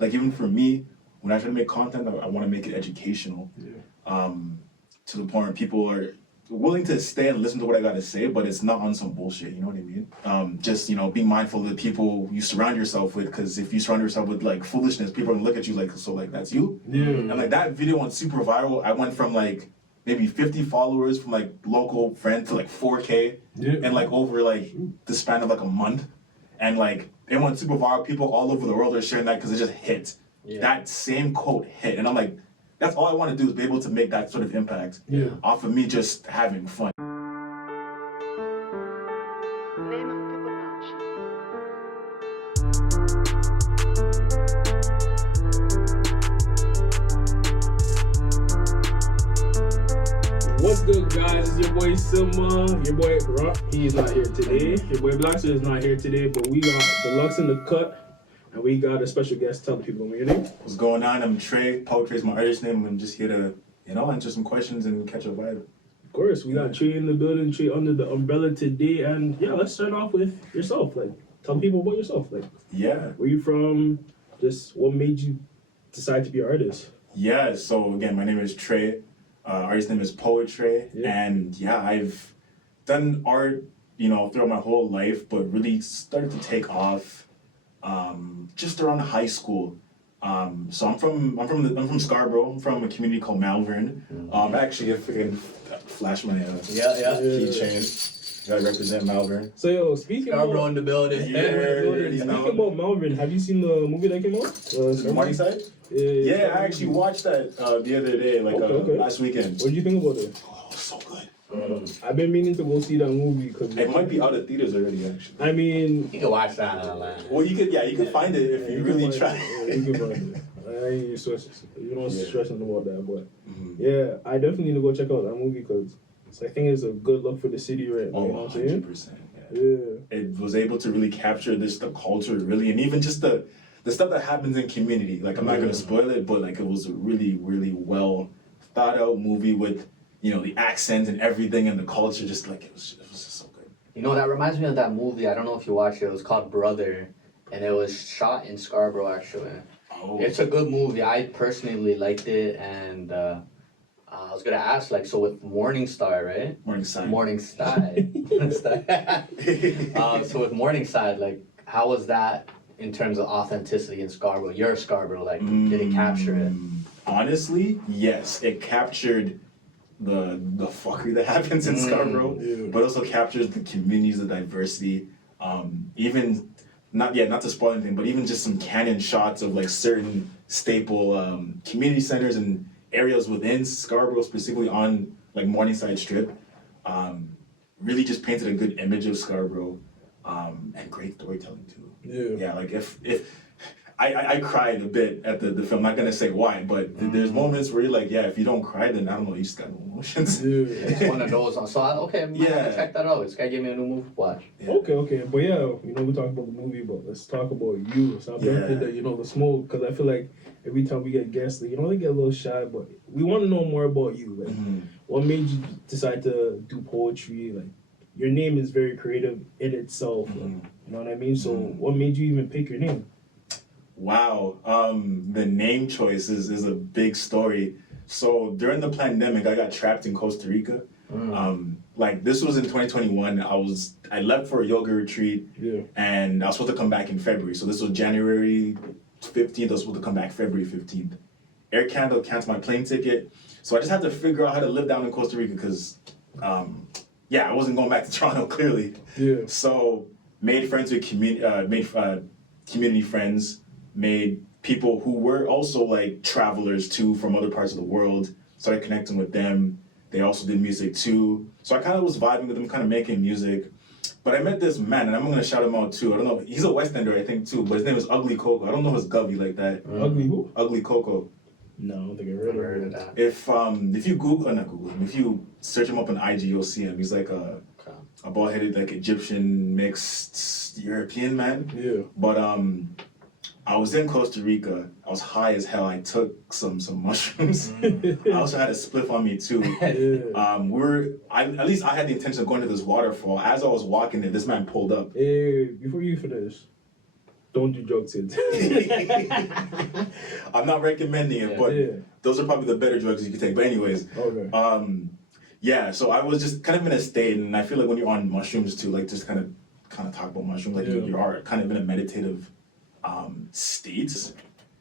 like even for me, when I try to make content, I want to make it educational. To the point where people are willing to stay and listen to what I got to say, but it's not on some bullshit, you know what I mean? Just, you know, be mindful of the people you surround yourself with, because if you surround yourself with like foolishness, people are gonna look at you like, so like, that's you? And like that video went super viral. I went from like maybe 50 followers from like local friend to like 4K and like over like the span of like a month. And like it went super viral. People all over the world are sharing that because it just hit. That same quote hit. And I'm like, that's all I want to do is be able to make that sort of impact off of me just having fun. What's good, guys? It's your boy Sima, your boy Ronto. He is not here today. Your boy BlckkStar is not here today, but we got Delux in the cut. And we got a special guest. Tell the people your name. What's going on? I'm Trey. Poetry is my artist name. I'm just here to, you know, answer some questions and catch a vibe. Of course, we got Trey in the building, Trey under the umbrella today. And yeah, let's start off with yourself. Like, tell people about yourself. Like, where you from? Just what made you decide to be an artist? Yeah, so again, my name is Trey. Artist name is Poetry. And yeah, I've done art, you know, throughout my whole life, but really started to take off just around high school. So I'm from Scarborough. I'm from a community called Malvern. Actually, if I can flash my keychain, gotta represent Malvern. So yo, speaking Scarborough in the building. Speaking about Malvern, have you seen the movie that came out? The Morningside? Yeah, I actually watched that the other day, like last weekend. What did you think about it? Oh, so good. I've been meaning to go see that movie because it might be out of theaters already. Actually, I mean, you can watch that online. Well, you could find it if you really try. You can find it. I ain't stressing about that, but yeah, I definitely need to go check out that movie because I think it's a good look for the city right now. Oh, you know what I'm saying? 100%. Yeah. It was able to really capture the culture really, and even just the stuff that happens in community. Like I'm not gonna spoil it, but like it was a really, really well thought out movie with, you know, the accent and everything and the culture, just like it was just so good. You know, that reminds me of that movie. I don't know if you watched it. It was called Brother, and it was shot in Scarborough, actually. Oh. It's a good movie. I personally liked it, and I was gonna ask, like, so with Morningstar, right? Morningside. So with Morningside, like, how was that in terms of authenticity in Scarborough? You're Scarborough, like, did it capture it? Honestly, yes, it captured the fuckery that happens in Scarborough, but also captures the communities, the diversity. Even not to spoil anything, but even just some candid shots of like certain staple community centers and areas within Scarborough, specifically on like Morningside Strip, really just painted a good image of Scarborough, and great storytelling too. Yeah, like if I cried a bit at the film. I'm not gonna say why, but there's moments where you're like, yeah, if you don't cry, then I don't know, you just got no emotions. It's one of those. So I'm gonna check that out. This guy gave me a new movie to watch. Okay, but yeah, you know, we talked about the movie, but let's talk about you. Stop that, you know, the smoke, because I feel like every time we get guests, you know, they get a little shy, but we want to know more about you. Like, what made you decide to do poetry? Like, your name is very creative in itself. Like, you know what I mean? So, what made you even pick your name? Wow, the name choice is a big story. So during the pandemic, I got trapped in Costa Rica. Like this was in 2021. I left for a yoga retreat, and I was supposed to come back in February. So this was January 15th. I was supposed to come back February 15th. Air Canada canceled my plane ticket, so I just had to figure out how to live down in Costa Rica because, I wasn't going back to Toronto clearly. So made friends with community friends. Made people who were also like travelers too from other parts of the world, started connecting with them. They also did music too. So I kind of was vibing with them, kind of making music. But I met this man, and I'm going to shout him out too. I don't know, he's a West Ender, I think too, but his name is Ugly Coco. I don't know his Gubby like that. Ugly who? Ugly Coco. No, I don't think I've heard of that. If you not Google him, if you search him up on IG, you'll see him. He's like a bald-headed, like Egyptian mixed European man. But I was in Costa Rica. I was high as hell. I took some mushrooms. I also had a spliff on me too. At least I had the intention of going to this waterfall. As I was walking there, this man pulled up. Hey, before you finish, Don't do drugs, kids. I'm not recommending it, but those are probably the better drugs you can take. But anyways, yeah. So I was just kind of in a state, and I feel like when you're on mushrooms too, like just kind of talk about mushrooms, like you are kind of in a meditative state.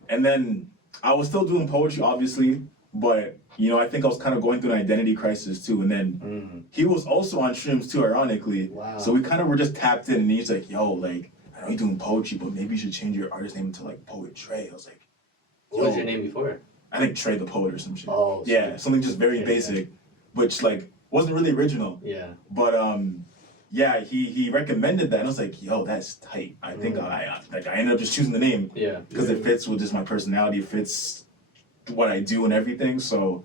And then I was still doing poetry, obviously, but you know, I think I was kind of going through an identity crisis too. And then he was also on shrooms too, ironically. Wow. So we kind of were just tapped in, and he's like, "Yo, like, I know you're doing poetry, but maybe you should change your artist name to like Poet Trey." I was like, "What was your name before?" I think Trey the Poet or some shit. Oh, yeah, something just very basic, which like wasn't really original. Yeah. But yeah, he recommended that, and I was like, "Yo, that's tight." I think I ended up just choosing the name. Yeah. Because it fits with just my personality, it fits what I do and everything. So,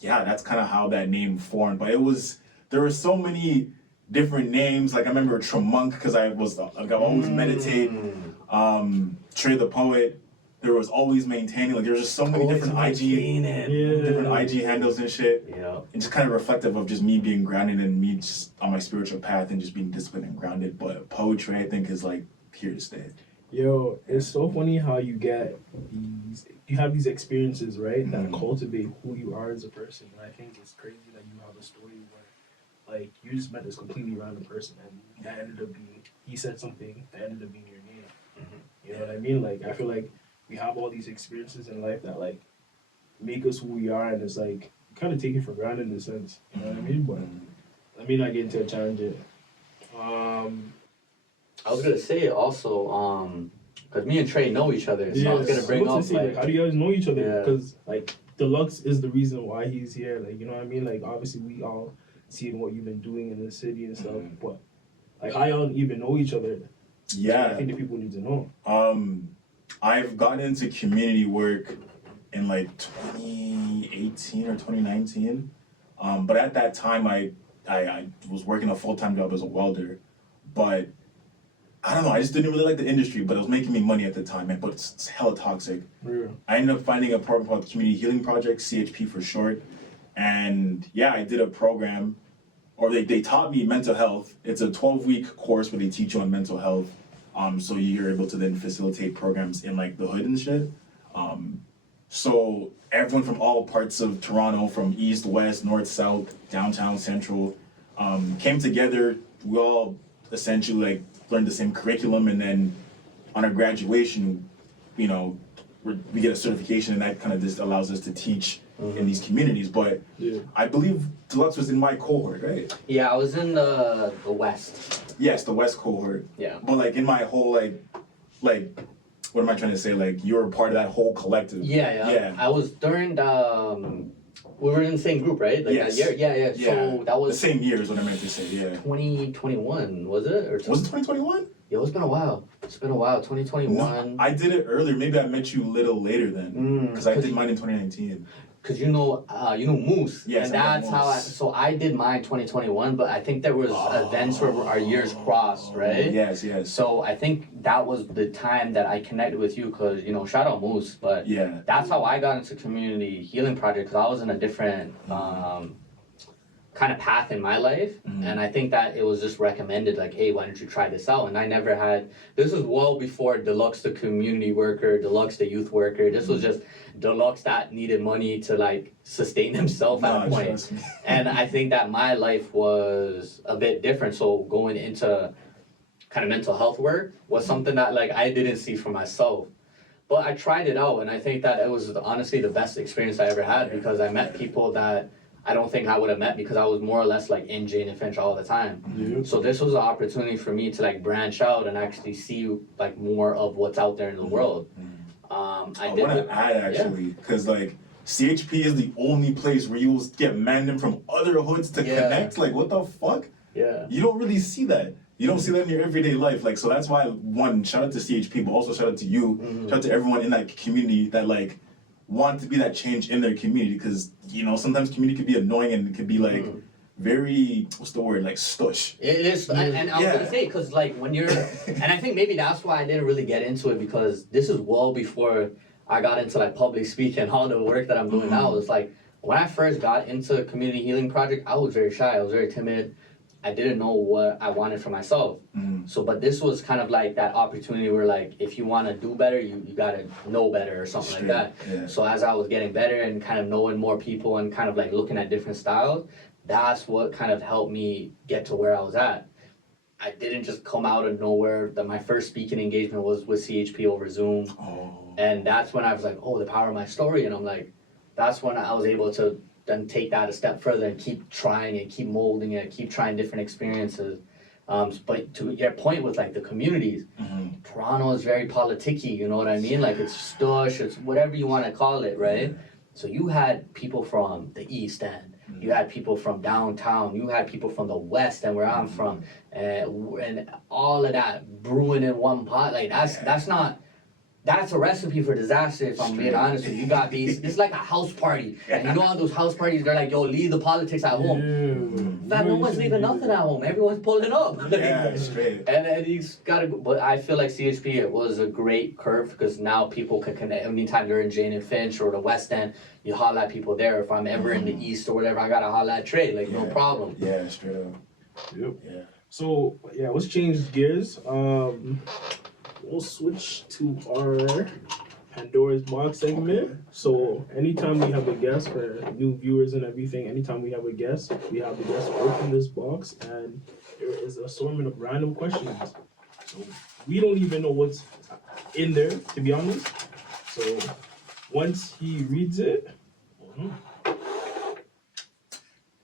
yeah, that's kind of how that name formed. But there were so many different names. Like I remember Tremonk because I always meditate. Trey the Poet. There was always maintaining. Like there was just so many different IG handles and shit. Yeah. And just kind of reflective of just me being grounded and me just on my spiritual path and just being disciplined and grounded. But poetry, I think, is like here to stay. Yo, it's so funny how you have these experiences, right, that cultivate who you are as a person. And I think it's crazy that you have a story where, like, you just met this completely random person and that ended up being, he said something that ended up being your name. You know what I mean? Like, I feel like we have all these experiences in life that, like, make us who we are, and it's, like, kind of take it for granted in a sense. You know what I mean? But let me not get into a tangent. I was gonna say also, because me and Trey know each other, so I was gonna bring up like, how do you guys know each other? Because like Delux is the reason why he's here. Like, you know what I mean? Like, obviously we all seen what you've been doing in the city and stuff, but like, I don't even know each other. Yeah, so I think the people need to know. I've gotten into community work in like 2018 or 2019, but at that time I was working a full-time job as a welder, but I don't know, I just didn't really like the industry, but it was making me money at the time, but it's hella toxic. Yeah. I ended up finding a program called Community Healing Project, CHP for short, and yeah, I did a program, or they taught me mental health. It's a 12-week course where they teach you on mental health, so you're able to then facilitate programs in like the hood and shit. So everyone from all parts of Toronto, from east, west, north, south, downtown, central, came together. We all essentially like learned the same curriculum, and then on our graduation, you know, we get a certification, and that kind of just allows us to teach in these communities. But I believe Delux was in my cohort, right? Yeah, I was in the west. Yes, the west cohort. Yeah. But like in my whole like what am I trying to say? Like you're a part of that whole collective. Yeah. I was during the we were in the same group, right? Like yes. That year? Yeah. So that was the same year is what I meant to say. Yeah. 2021, was it? Or was it 2021? Yeah, it's been a while. 2021. No, I did it earlier. Maybe I met you a little later then, because I did mine in 2019. Because you know Moose. Yes, and that's how I did mine 2021, but I think there was events where our years crossed, right? Yes. So I think that was the time that I connected with you, because, you know, shout out Moose, but that's how I got into Community Healing Project, because I was in a different kind of path in my life, and I think that it was just recommended, like, hey, why don't you try this out? And I never had, this was well before Delux the community worker, Delux the youth worker. This was just Delux that needed money to like sustain himself at a point. And I think that my life was a bit different, so going into kind of mental health work was something that like I didn't see for myself. But I tried it out, and I think that it was honestly the best experience I ever had, because I met people that I don't think I would have met, because I was more or less like in Jane and Finch all the time. So this was an opportunity for me to like branch out and actually see like more of what's out there in the world. I want to add actually, because like CHP is the only place where you will get men from other hoods to connect. Like, what the fuck? Yeah. You don't really see that. You don't see that in your everyday life. Like, so that's why, one, shout out to CHP, but also shout out to you. Shout out to everyone in that community that like want to be that change in their community, because, you know, sometimes community could be annoying, and it could be like very, what's the word, like stush. It is, and I was gonna say, because like when you're, and I think maybe that's why I didn't really get into it, because this is well before I got into like public speaking, all the work that I'm doing now. It's like when I first got into Community Healing Project, I was very shy, I was very timid. I didn't know what I wanted for myself. So, but this was kind of like that opportunity where like, if you want to do better, you gotta know better or something like that. Yeah. So as I was getting better and kind of knowing more people and kind of like looking at different styles, that's what kind of helped me get to where I was at. I didn't just come out of nowhere. That my first speaking engagement was with CHP over Zoom. And that's when I was like, oh, the power of my story. And I'm like, that's when I was able to then take that a step further and keep trying and keep molding it, keep trying different experiences. But to your point with like the communities, Toronto is very politicky, you know what I mean? Like it's stush, it's whatever you want to call it, right? So you had people from the East End, you had people from downtown, you had people from the West End where I'm from, and all of that brewing in one pot. Like that's a recipe for disaster, if I'm being honest with you. You got these, it's like a house party. And you know how those house parties, they're like, yo, leave the politics at home. But no one's leaving nothing at home. Everyone's pulling up. Yeah, straight. And he's gotta go. But I feel like CHP, it was a great curve because now people can connect. Anytime they're in Jane and Finch or the West End, you holler at people there. If I'm ever in the East or whatever, I gotta holler at Trey, like no problem. Yeah, straight up. Yep. Yeah. So, yeah, let's change gears. We'll switch to our Pandora's Box segment. So anytime we have a guest, for new viewers and everything, anytime we have a guest, we have the guest open this box and there is an assortment of random questions. So we don't even know what's in there, to be honest. So once he reads it,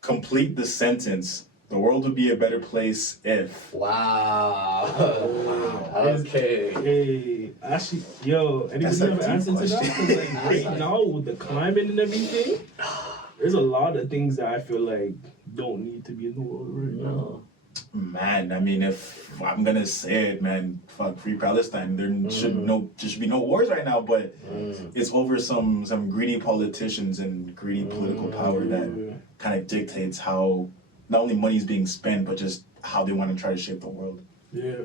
complete the sentence. The world would be a better place if. Wow. Okay. Hey, actually, yo, anybody have an answer to that? 'Cause like right now with the climate and everything, there's a lot of things that I feel like don't need to be in the world right now. Man, I mean, if I'm gonna say it, man, fuck free Palestine. There should be no wars right now, but it's over some greedy politicians and greedy political power that kind of dictates how not only money is being spent, but just how they want to try to shape the world. Yeah.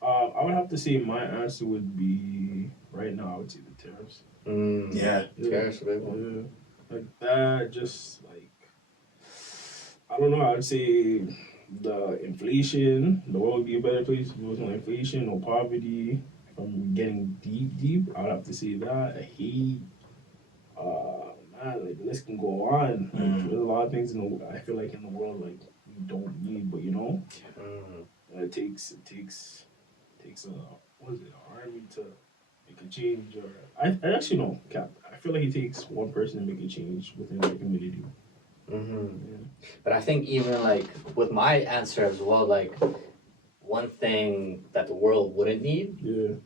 I would have to say my answer would be, right now, I would say the tariffs. Yeah. Tariffs are big one. Yeah. Like that, just like, I don't know, I would say the inflation, the world would be a better place if there was no inflation, no poverty. If I'm getting deep, I would have to say that. I hate, man, like the list can go on. Like, there's a lot of things I feel like in the world, like, we don't need, but you know, it takes a, what is it, an army to make a change, or I actually know, Cap. I feel like it takes one person to make a change within the community. But I think even like with my answer as well, like one thing that the world wouldn't need,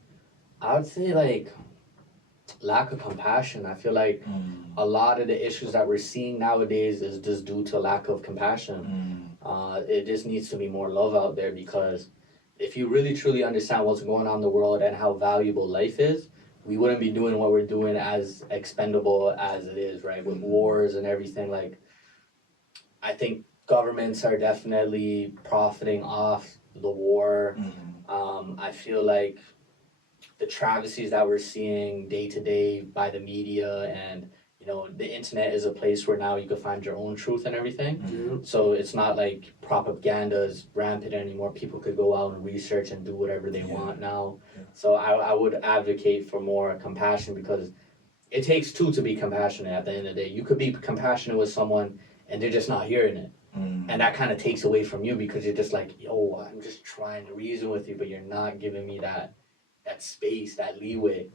I would say like lack of compassion. I feel like a lot of the issues that we're seeing nowadays is just due to lack of compassion. It just needs to be more love out there, because if you really truly understand what's going on in the world and how valuable life is, we wouldn't be doing what we're doing as expendable as it is, right? With wars and everything. Like, I think governments are definitely profiting off the war. I feel like the travesties that we're seeing day to day by the media, and you know, the internet is a place where now you can find your own truth and everything. So it's not like propaganda is rampant anymore. People could go out and research and do whatever they want now. So I would advocate for more compassion, because it takes two to be compassionate at the end of the day. You could be compassionate with someone and they're just not hearing it. And that kind of takes away from you, because you're just like, yo, I'm just trying to reason with you, but you're not giving me that space, that leeway.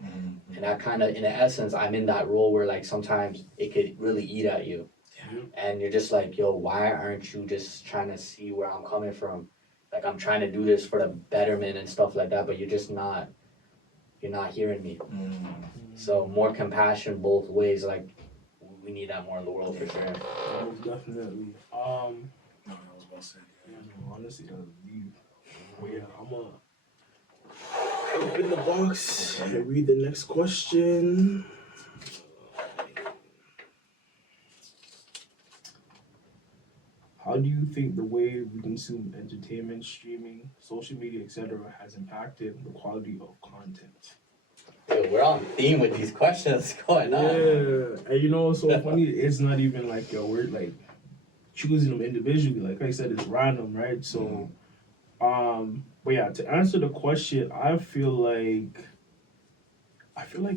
And that kind of, in essence, I'm in that role where like sometimes it could really eat at you. And you're just like, yo, why aren't you just trying to see where I'm coming from? Like, I'm trying to do this for the betterment and stuff like that, but you're not hearing me. So more compassion both ways. Like, we need that more in the world for sure. Definitely. No, that was well said. Yeah, no, honestly, that was deep. But yeah, I'm gonna open the box and read the next question. How do you think the way we consume entertainment, streaming, social media, etc., has impacted the quality of content? Dude, we're on theme with these questions going on. Yeah, and you know what's so funny? It's not even like, yo, we're like, choosing them individually. Like I said, it's random, right? So, but yeah, to answer the question, I feel like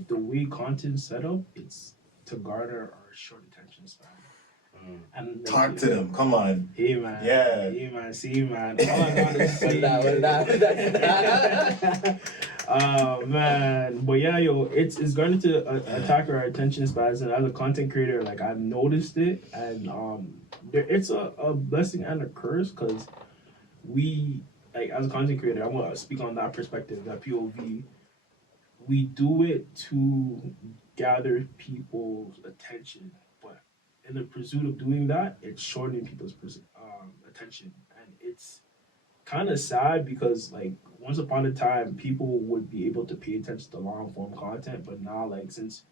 the way content's set up, it's to garner our short attention span. And talk to them. Come on. Hey man. Yeah. Hey man. See man. All I gotta say. Man. But yeah, yo, it's going to attack our attention spans, and as a content creator, like I've noticed it, and it's a blessing and a curse because we, like as a content creator, I want to speak on that perspective, that POV. We do it to gather people's attention, but in the pursuit of doing that, it's shortening people's attention, and it's kind of sad because like once upon a time, people would be able to pay attention to long form content, but now like since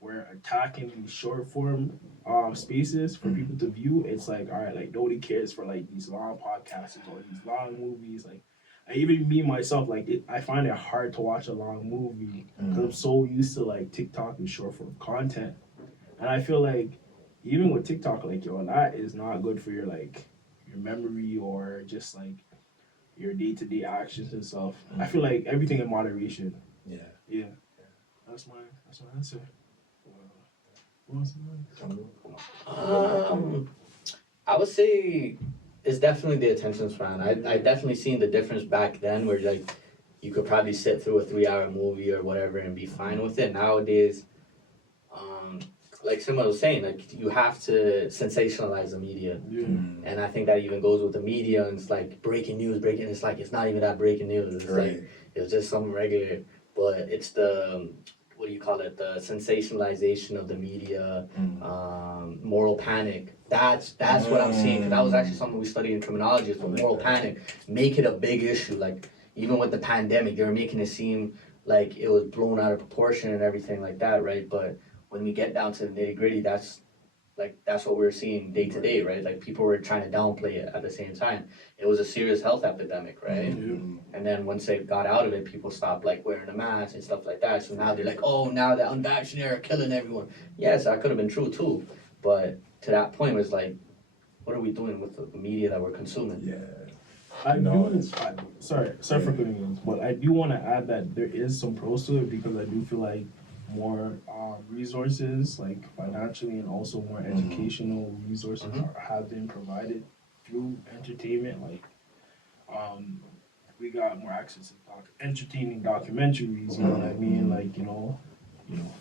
we're attacking these short form spaces for people to view, it's like all right, like nobody cares for like these long podcasts or these long movies, like. Even me myself, like I find it hard to watch a long movie because I'm so used to like TikTok and short form content, and I feel like even with TikTok, like yo, that is not good for your like your memory or just like your day-to-day actions and stuff. I feel like everything in moderation. Yeah. That's my answer. I would say it's definitely the attention span. I definitely seen the difference back then where like you could probably sit through a 3-hour movie or whatever and be fine with it. Nowadays, like Sima was saying, like you have to sensationalize the media. And I think that even goes with the media, and it's like breaking news, it's like it's not even that breaking news. It's like it's just some regular, but it's the what do you call it? The sensationalization of the media, moral panic. That's what I'm seeing. Because that was actually something we studied in criminology. Is the moral panic. Make it a big issue. Like even with the pandemic, they were making it seem like it was blown out of proportion and everything like that, right? But when we get down to the nitty gritty, that's what we're seeing day to day, right? Like people were trying to downplay it at the same time. It was a serious health epidemic, right? And then once they got out of it, people stopped like wearing a mask and stuff like that. So now they're like, oh, now the unvaccinated are killing everyone. Yes, that could have been true too. But to that point, it was like, what are we doing with the media that we're consuming? Sorry for putting in, but I do want to add that there is some pros to it because I do feel like more resources, like financially and also more educational resources have been provided through entertainment. Like, we got more access to entertaining documentaries. You know what I mean? Like, you know,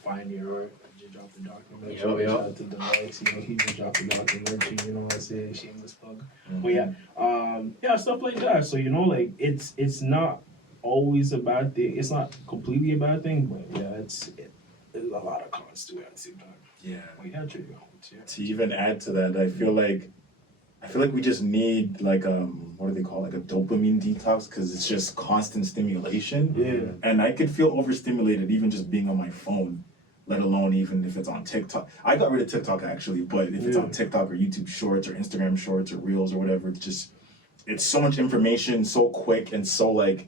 Find Your just dropped the documentary. Shout out to Delux. You know, he just dropped the documentary. You know what I say? Shameless plug. But yeah, stuff like that. So like it's not always a bad thing. It's not completely a bad thing, but yeah, there's a lot of cons to it at the same time. Yeah. Well, yeah, true. To even add to that, I feel like we just need like what do they call it? Like a dopamine detox, because it's just constant stimulation. Yeah. And I could feel overstimulated even just being on my phone, let alone even if it's on TikTok. I got rid of TikTok actually, but if it's on TikTok or YouTube Shorts or Instagram Shorts or Reels or whatever, it's so much information, so quick and so like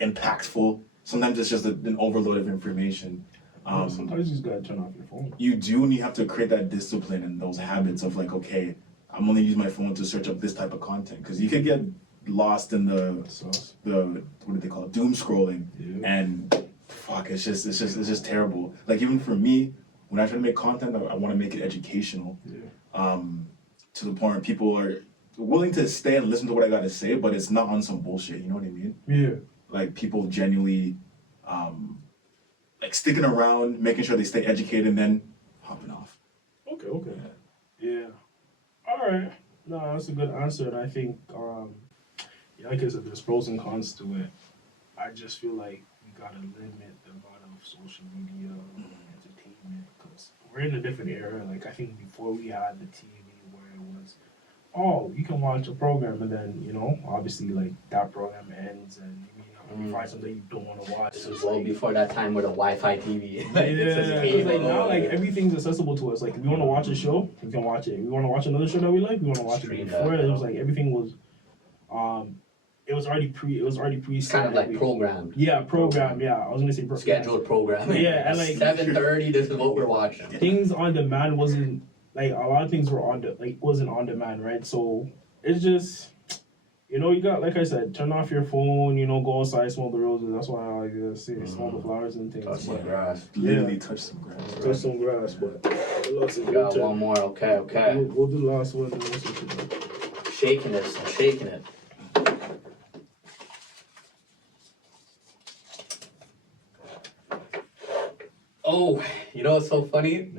impactful. Sometimes it's just an overload of information. Sometimes you just gotta turn off your phone. You do, and you have to create that discipline and those habits of like, okay, I'm only using my phone to search up this type of content, because you could get lost in the what do they call it, doom scrolling, and fuck, it's just terrible. Like even for me, when I try to make content, I want to make it educational, to the point where people are willing to stay and listen to what I gotta say, but it's not on some bullshit. You know what I mean? Yeah. Like people genuinely, like sticking around, making sure they stay educated, and then hopping off. Okay. Yeah. All right. No, that's a good answer, and I think, like I said, there's pros and cons to it. I just feel like we gotta limit the amount of social media entertainment, because we're in a different era. Like I think before we had the TV, where it was, oh, you can watch a program, and then obviously like that program ends, and you find something you don't want to watch. This was well before that time with a Wi-Fi TV. Because like now, like everything's accessible to us. Like if we want to watch a show, we can watch it. If we want to watch another show that we like, we want to watch it. Before it was like everything was, it was already pre. Kind of like programmed. Yeah, programmed. Yeah, I was gonna say scheduled programming. Yeah, and like 7:30. This is what we're watching. Things on demand wasn't like a lot of things were wasn't on demand, right? So it's just you got, like I said, turn off your phone, go outside, smell the roses. That's why I like to say smell the flowers and things. Touch some grass. Literally touch some grass. Touch some grass, but we got one more. Okay. We'll do the last one. And we'll shaking this. I'm shaking it. Oh, you know what's so funny?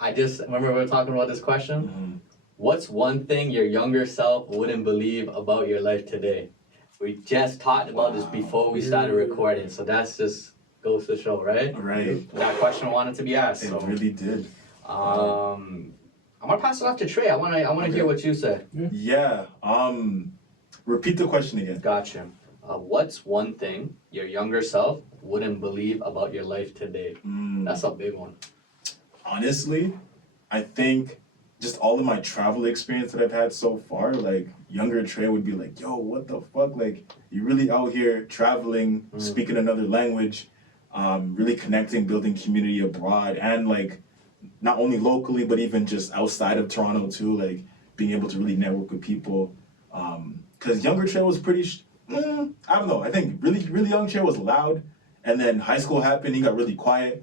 I just remember we were talking about this question. Mm-hmm. What's one thing your younger self wouldn't believe about your life today? We just talked about this before we started recording, so that's just goes to show, right? Right. That question wanted to be asked. It really did. I'm gonna pass it off to Trey. I wanna hear what you say. Yeah. Repeat the question again. Gotcha. What's one thing your younger self wouldn't believe about your life today? That's a big one. Honestly, I think just all of my travel experience that I've had so far, like younger Trey would be like, yo, what the fuck? Like, you really out here traveling, speaking another language, really connecting, building community abroad, and like not only locally, but even just outside of Toronto too, like being able to really network with people. Because younger Trey was pretty, I don't know, I think really, really young Trey was loud, and then high school happened, he got really quiet.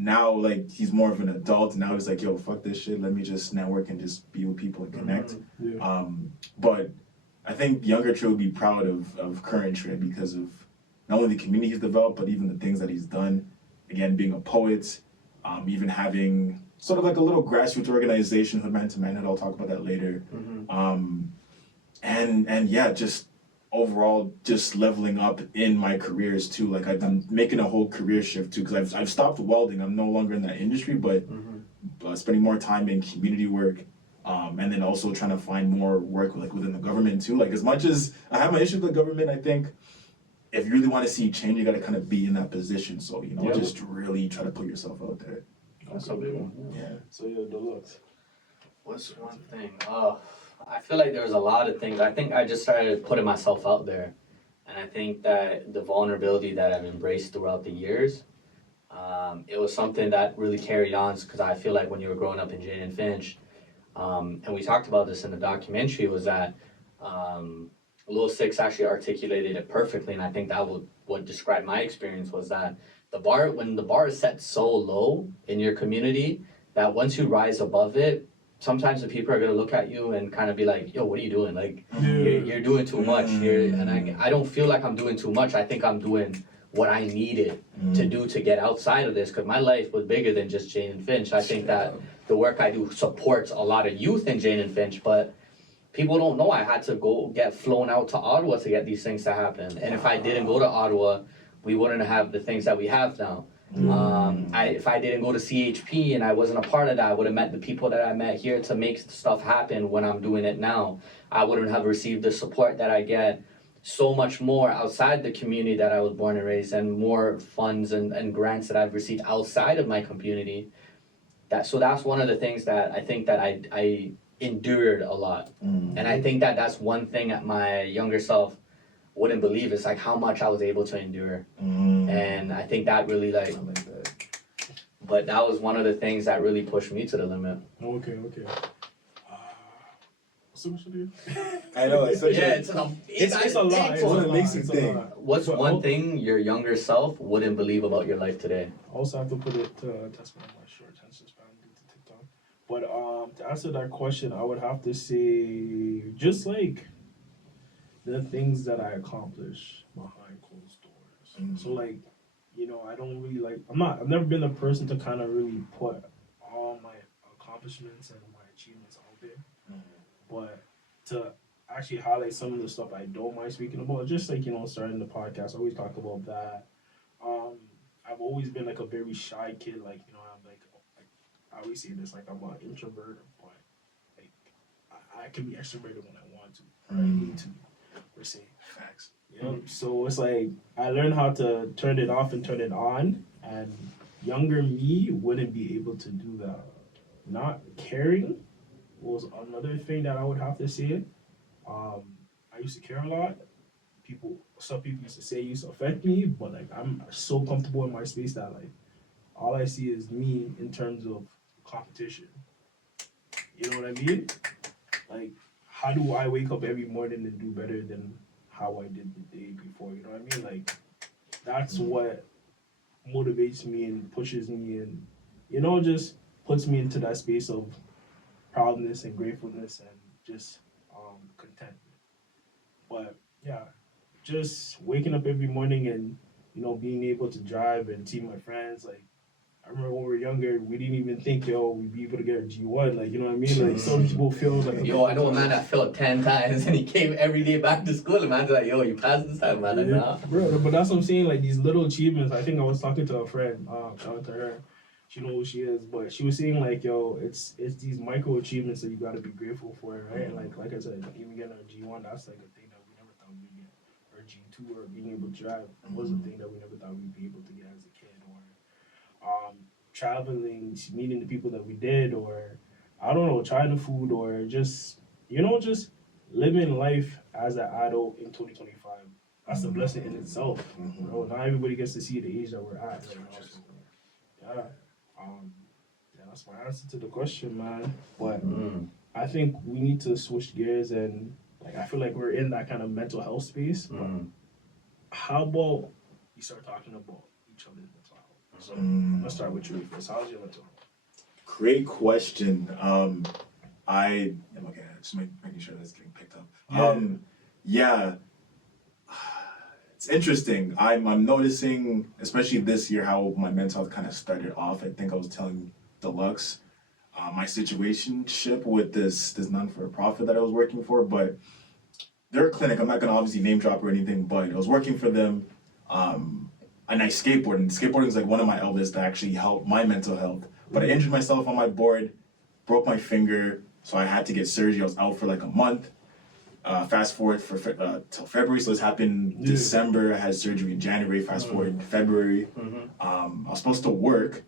Now, like, he's more of an adult, and now he's like, yo, fuck this shit, let me just network and just be with people and connect. But I think younger Trey would be proud of current Trey because of not only the community he's developed, but even the things that he's done. Again, being a poet, even having sort of like a little grassroots organization, Hood Man to Manhood, I'll talk about that later. And yeah, just overall just leveling up in my careers too. Like I'm making a whole career shift too, because I've stopped welding. I'm no longer in that industry, but spending more time in community work, and then also trying to find more work like within the government too. Like as much as I have my issue with the government, I think if you really want to see change, you got to kind of be in that position. So just really try to put yourself out there. That's a big one. Yeah. So Delux. What's one thing? I feel like there's a lot of things. I think I just started putting myself out there. And I think that the vulnerability that I've embraced throughout the years, it was something that really carried on, because I feel like when you were growing up in Jane and Finch, and we talked about this in the documentary, was that Lil Six actually articulated it perfectly, and I think that what described my experience was that when the bar is set so low in your community, that once you rise above it, sometimes the people are going to look at you and kind of be like, yo, what are you doing? Like, you're doing too much. And I don't feel like I'm doing too much. I think I'm doing what I needed to do to get outside of this, because my life was bigger than just Jane and Finch. I think that the work I do supports a lot of youth in Jane and Finch, but people don't know I had to go get flown out to Ottawa to get these things to happen. And if I didn't go to Ottawa, we wouldn't have the things that we have now. If I didn't go to CHP and I wasn't a part of that, I would have met the people that I met here to make stuff happen when I'm doing it now. I wouldn't have received the support that I get so much more outside the community that I was born and raised, and more funds and grants that I've received outside of my community. That's one of the things that I think that I endured a lot. And I think that that's one thing that my younger self wouldn't believe, is like how much I was able to endure. And I think that really but that was one of the things that really pushed me to the limit. Okay. So much to do. I know, it's such it's a lot. It's an amazing thing. What's one thing your younger self wouldn't believe about your life today? I also have to put it to test my short attention span due to TikTok. But to answer that question, I would have to say just like the things that I accomplish behind closed doors. So like, I don't really I've never been a person to kind of really put all my accomplishments and my achievements out there. But to actually highlight some of the stuff I don't mind speaking about, just like, starting the podcast, I always talk about that. I've always been like a very shy kid, like, I'm like I always say this, like I'm an introvert, but like I can be extroverted when I want to, or I need to. We're saying facts. So it's like I learned how to turn it off and turn it on, and younger me wouldn't be able to do that. Not caring was another thing that I would have to say. I used to care a lot. Some people used to say it used to affect me, but like I'm so comfortable in my space that like all I see is me in terms of competition. You know what I mean? Like, how do I wake up every morning and do better than how I did the day before? You know what I mean? Like, that's what motivates me and pushes me and, you know, just puts me into that space of proudness and gratefulness and just contentment. But yeah, just waking up every morning and, you know, being able to drive and see my friends. Like, I remember when we were younger, we didn't even think, yo, we'd be able to get a G1. Like, you know what I mean? Like, some people feel like... Yo, I know a man that failed 10 times and he came every day back to school. And man's like, yo, you passed this time, man. Like, nah. Bro, but that's what I'm saying. Like, these little achievements. I think I was talking to a friend. Shout out to her. She knows who she is. But she was saying, like, yo, it's these micro achievements that you got to be grateful for, right? And like I said, even getting a G1, that's like a thing that we never thought we'd get. Or G2, or being able to drive was a thing that we never thought we'd be able to get as a kid. Or traveling, meeting the people that we did, or I don't know, trying the food, or just, you know, just living life as an adult in 2025. That's a blessing in itself. Bro, not everybody gets to see the age that we're at right now. So, yeah. Yeah, that's my answer to the question, man. But I think we need to switch gears, and like I feel like we're in that kind of mental health space. But how about we start talking about each other's mental health? So let's start with you first. How's your mental health? Great question. I am okay. Just making sure that's getting picked up. Yeah. It's interesting. I'm noticing, especially this year, how my mental health kind of started off. I think I was telling Delux my situationship with this non-for-profit that I was working for, but they're a clinic. I'm not gonna obviously name drop or anything, but I was working for them. And I skateboard, and skateboarding is like one of my outlets that actually helped my mental health. But I injured myself on my board, broke my finger, so I had to get surgery. I was out for like a month. Fast forward till February, so this happened December. I had surgery in January. Fast forward February. I was supposed to work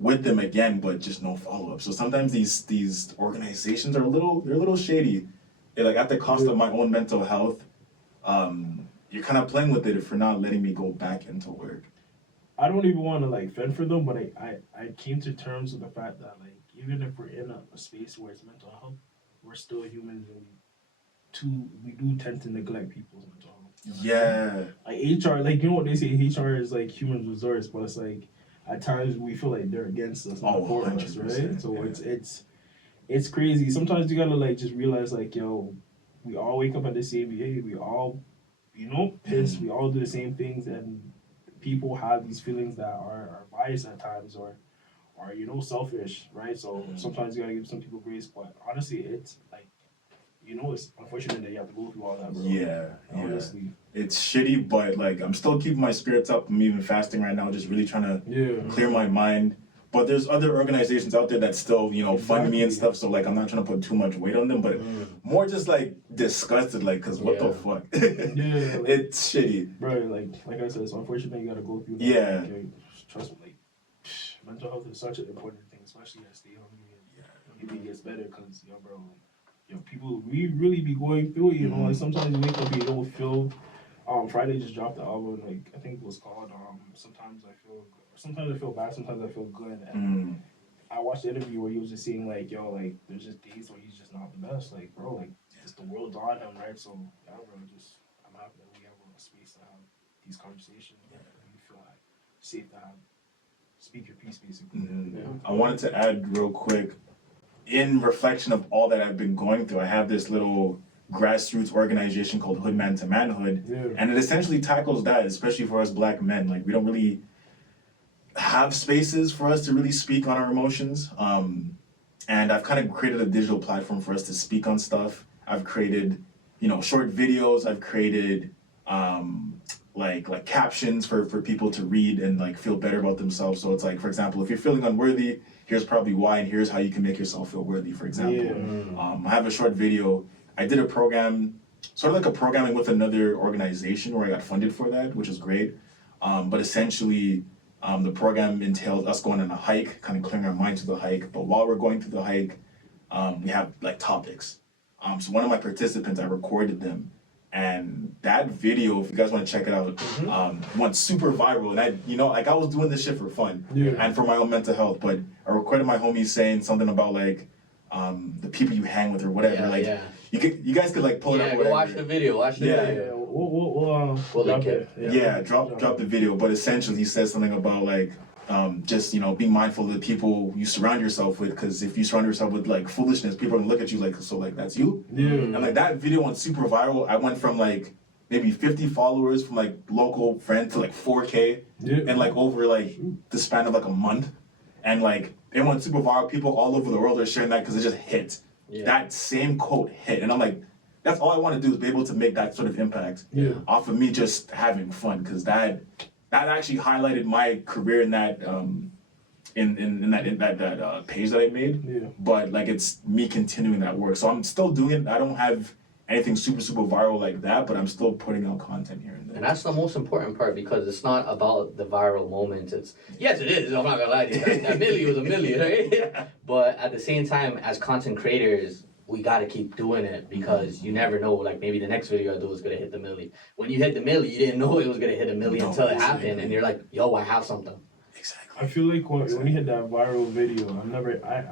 with them again, but just no follow up. So sometimes these organizations are a little shady. They're like at the cost of my own mental health. You're kind of playing with it if you're not letting me go back into work. I don't even want to like fend for them, but I came to terms with the fact that like even if we're in a space where it's mental health, we're still humans, and we do tend to neglect people's mental health. You know what I mean? Like HR, like you know what they say, HR is like human resource, but it's like at times we feel like they're against us, not for us, right? So it's crazy. Sometimes you gotta like just realize like, yo, we all wake up at the same age, we all, you know, piss, we all do the same things, and people have these feelings that are biased at times, or you know, selfish, right? So sometimes you gotta give some people grace, but honestly, it's like, you know, it's unfortunate that you have to go through all that, bro. Yeah, honestly. It's shitty, but like I'm still keeping my spirits up. I'm even fasting right now, just really trying to clear my mind. But there's other organizations out there that still, you know, fund me and stuff. So like I'm not trying to put too much weight on them, but more just like disgusted, like, cause what the fuck? Like, it's shitty. Bro, like I said, it's unfortunate you gotta go through that. Yeah. Like, trust me, like mental health is such an important thing, especially as stay hungry and maybe it gets better, cause bro, people we really be going through it, you know, like sometimes you wake up and you don't feel. Friday just dropped the album, like I think it was called Sometimes I Feel Good, or Sometimes I Feel Bad, Sometimes I Feel Good. And I watched the interview where he was just saying like, yo, like there's just days where he's just not the best, like bro, like just the world's on him, right? So yeah, bro, I'm happy that we have a space to have these conversations, and you feel like safe to have speak your piece, basically. I wanted to add real quick, in reflection of all that I've been going through, I have this little grassroots organization called Hoodman to Manhood, and it essentially tackles that, especially for us Black men. Like we don't really have spaces for us to really speak on our emotions, and I've kind of created a digital platform for us to speak on stuff. I've created, you know, short videos. I've created like captions for people to read and like feel better about themselves. So it's like, for example, if you're feeling unworthy, here's probably why, and here's how you can make yourself feel worthy, for example. I have a short video. I did a program, sort of like a programming with another organization where I got funded for that, which is great. But essentially, the program entailed us going on a hike, kind of clearing our mind to the hike. But while we're going through the hike, we have like topics. So one of my participants, I recorded them. And that video, if you guys want to check it out, went super viral. And I was doing this shit for fun and for my own mental health. But I recorded my homies saying something about like, the people you hang with or whatever. You guys could like pull it up. Go watch the video. Watch the video. We'll link it. Drop the video. But essentially, he says something about like just be mindful of the people you surround yourself with, because if you surround yourself with like foolishness, people are gonna look at you like, so like that's you. And like that video went super viral. I went from like maybe 50 followers from like local friends to like 4K and like over like the span of like a month, and like it went super viral. People all over the world are sharing that because it just hit. That same quote hit, and I'm like, that's all I want to do is be able to make that sort of impact off of me just having fun, because that actually highlighted my career in that in that page that I made. But like it's me continuing that work, so I'm still doing it. I don't have anything super viral like that, but I'm still putting out content here and there. And that's the most important part, because it's not about the viral moment. Yes, it is. I'm not gonna lie to you. That milli was a milli, right? But at the same time, as content creators, we gotta keep doing it, because you never know. Like maybe the next video I do is gonna hit the milli. When you hit the milli, you didn't know it was gonna hit a milli until it happened, and you're like, yo, I have something. Exactly. I feel like when you hit that viral video, I've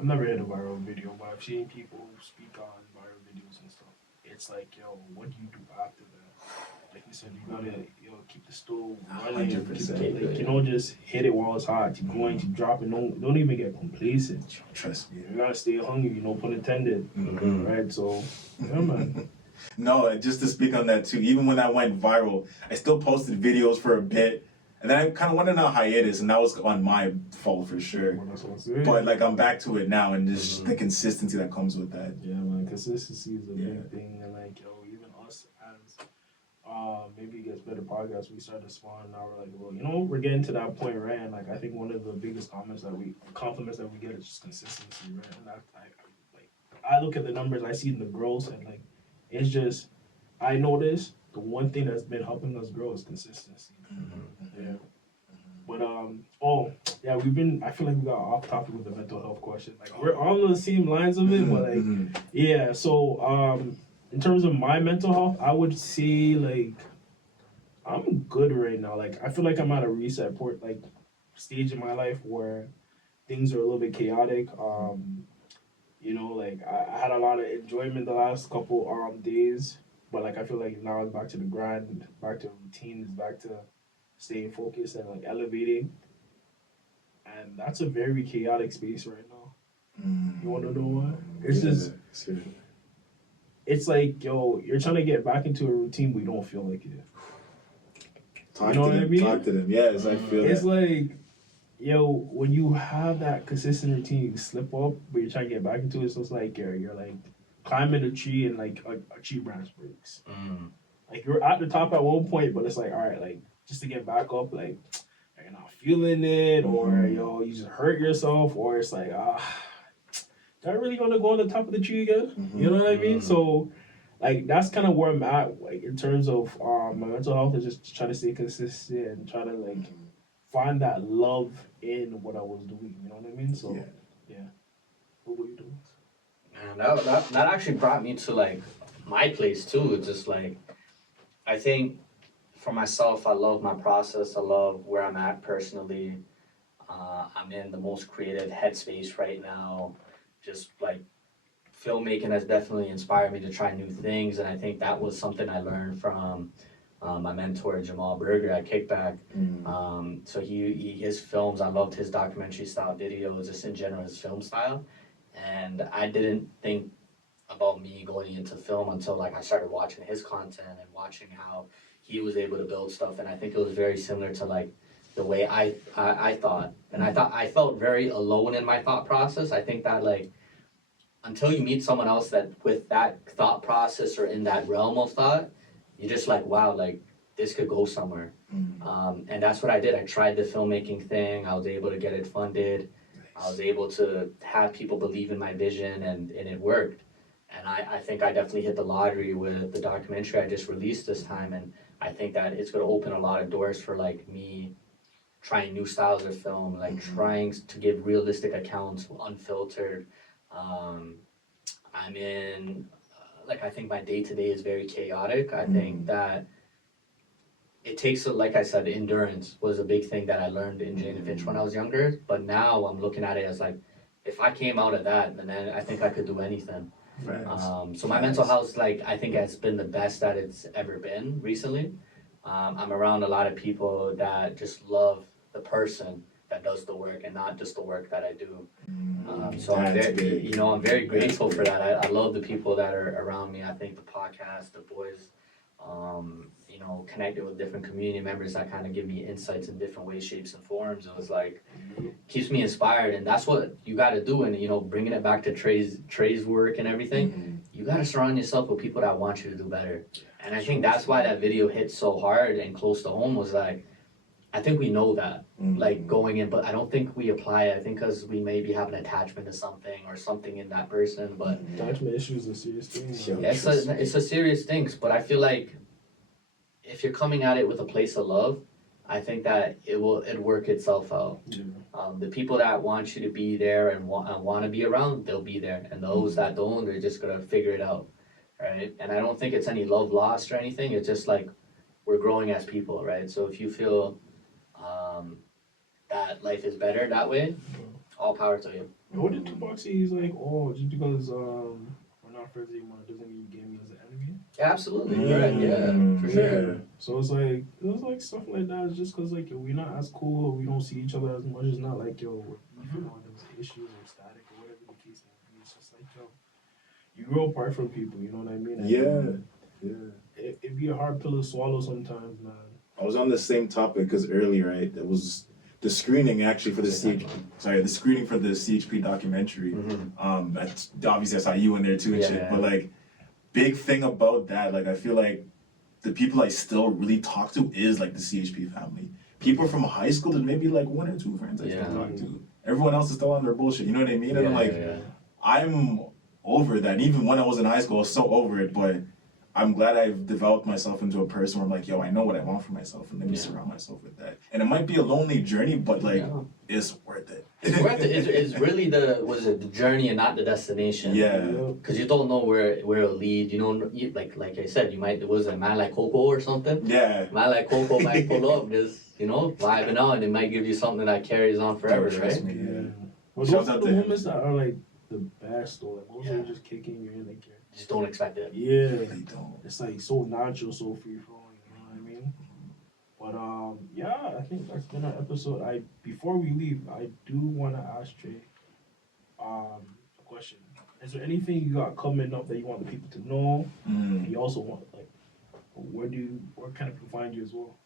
never hit a viral video, but I've seen people speak on viral videos and stuff. It's like, yo, what do you do after that? Like you said, you gotta keep the stove running. 100%. Just hit it while it's hot. Keep going, keep dropping. Don't even get complacent. Trust me. You gotta stay hungry. Pun intended. Right? So, yeah, man. No, just to speak on that too. Even when I went viral, I still posted videos for a bit, and then I kind of went on a hiatus, and that was on my fault for sure. But like I'm back to it now, and just the consistency that comes with that. Yeah, man. Consistency is a big thing, and like even us as maybe it gets better podcasts, we started small, and now we're like, well, we're getting to that point, right? And like I think one of the biggest compliments that we get is just consistency, right? And I look at the numbers, I see the growth, and like it's just I notice the one thing that's been helping us grow is consistency. Yeah. But I feel like we got off topic with the mental health question. Like we're on the same lines of it, but like so in terms of my mental health, I would say like I'm good right now. Like I feel like I'm at a reset stage in my life where things are a little bit chaotic. Like I had a lot of enjoyment the last couple days, but like I feel like now it's back to the grind, back to routine, it's back to staying focused and like elevating. And that's a very chaotic space right now. You wanna know why? It's like, yo, you're trying to get back into a routine, we don't feel like it. Talk to them. Yes, I feel it's like, yo, when you have that consistent routine, you slip up, but you're trying to get back into it. So it's like you're like climbing a tree and like a tree branch breaks. Like you're at the top at one point, but it's like, all right, like just to get back up, like you're not feeling it, or you just hurt yourself, or it's like, do I really want to go on the top of the tree again? You know what I mean? So like that's kind of where I'm at, like in terms of my mental health, is just trying to stay consistent and try to like find that love in what I was doing. You know what I mean? So yeah. What were you doing? Man, that actually brought me to like my place too. It's just like I think for myself, I love my process. I love where I'm at personally. I'm in the most creative headspace right now. Just like filmmaking has definitely inspired me to try new things, and I think that was something I learned from my mentor Jamal Berger at Kickback. So his films, I loved his documentary style videos, just in general his film style, and I didn't think about me going into film until like I started watching his content and watching how he was able to build stuff, and I think it was very similar to like the way I thought, and I felt very alone in my thought process. I think that like until you meet someone else that with that thought process or in that realm of thought, you're just like, wow, like this could go somewhere. And that's what I did. I tried the filmmaking thing. I was able to get it funded. I was able to have people believe in my vision, and it worked. And I think I definitely hit the lottery with the documentary I just released this time, and I think that it's going to open a lot of doors for like me trying new styles of film, like trying to give realistic accounts, unfiltered. I'm in, like I think my day-to-day is very chaotic. I think that it takes, like I said, endurance was a big thing that I learned in Jane and Finch when I was younger, but now I'm looking at it as like, if I came out of that, then I think I could do anything. Facts. So my mental health, like, I think has been the best that it's ever been recently. I'm around a lot of people that just love the person that does the work and not just the work that I do. So I'm very, I'm very grateful for that. I love the people that are around me. I think the podcast, the boys, connected with different community members that kind of give me insights in different ways, shapes, and forms. It was like, keeps me inspired, and that's what you got to do. And bringing it back to Trey's work and everything, you got to surround yourself with people that want you to do better. And I think that's why that video hit so hard and close to home, was like, I think we know that, like, going in, but I don't think we apply it. I think because we maybe have an attachment to something or something in that person, but attachment issues are serious things. Yeah, it's a serious thing, but I feel like if you're coming at it with a place of love, I think that it'd work itself out. The people that want you to be there and want to be around, they'll be there, and those that don't, they're just gonna figure it out, right? And I don't think it's any love lost or anything. It's just like we're growing as people, right? So if you feel that life is better that way, all power to you. What did Tupac say? He's like, oh, just because we're not friends anymore doesn't mean you gave me as an enemy. Yeah, absolutely, right? Yeah, for sure. So it was like stuff like that. It's just because, like, we're not as cool, or we don't see each other as much. It's not like, there's issues or static or whatever the case may be. It's just like, you grow apart from people, you know what I mean? And it'd be a hard pill to swallow sometimes, man. I was on the same topic because earlier, right? It was the screening actually for the screening for the CHP documentary. That's obviously I saw you in there too and shit. But like, big thing about that, like, I feel like the people I still really talk to is like the CHP family. People from high school, there's maybe like one or two friends I still talk to. Everyone else is still on their bullshit. You know what I mean? And I'm like, I'm over that. Even when I was in high school, I was so over it. But I'm glad I've developed myself into a person where I'm like, yo, I know what I want for myself, and let me surround myself with that. And it might be a lonely journey, but like, it's worth it. It's worth it. It's really the journey and not the destination. Because you don't know where it'll lead. Like I said, was it a man like Coco or something? Man like Coco might pull up, just vibing out, and it might give you something that carries on forever, right? Well, those are the moments that are like the best, though. Like, those are just kicking you in, like, just don't expect it. They don't. It's like so natural, so free flowing. You know what I mean? But I think that's been our episode. Before we leave, I do want to ask Trey a question. Is there anything you got coming up that you want the people to know? And you also want, like, where can people find you as well?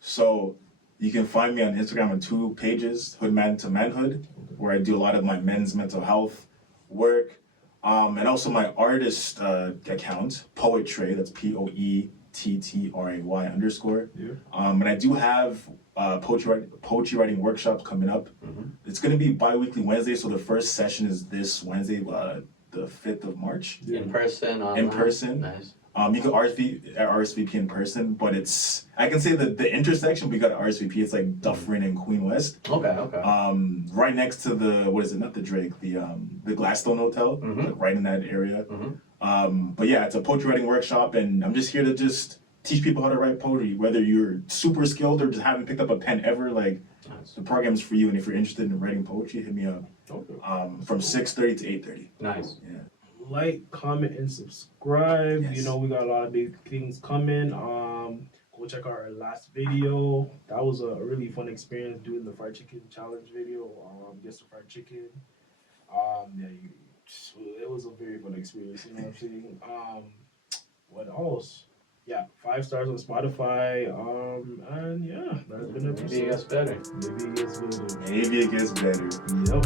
So you can find me on Instagram on 2 pages, Hoodman to Manhood, where I do a lot of my men's mental health work. And also my artist account, Poetry, that's POETTRAY _. And I do have poetry writing workshops coming up. It's going to be bi-weekly Wednesday, so the first session is this Wednesday, the 5th of March. In person? Online. In person. Nice. You can RSVP in person, but I can say that the intersection we got at RSVP, it's like Dufferin and Queen West. Okay. Right next to not the Drake, the Gladstone Hotel, like right in that area. But yeah, it's a poetry writing workshop, and I'm just here to just teach people how to write poetry, whether you're super skilled or just haven't picked up a pen ever. Like, the program's for you, and if you're interested in writing poetry, hit me up. From 6:30 to 8:30. Nice. Like, comment, and subscribe. We got a lot of big things coming. Go check out our last video. That was a really fun experience doing the fried chicken challenge video. Guess the fried chicken. It was a very fun experience. You know what I'm saying? What else? 5 stars on Spotify. And that's been an episode. Maybe it gets better. Maybe it gets better. Yep.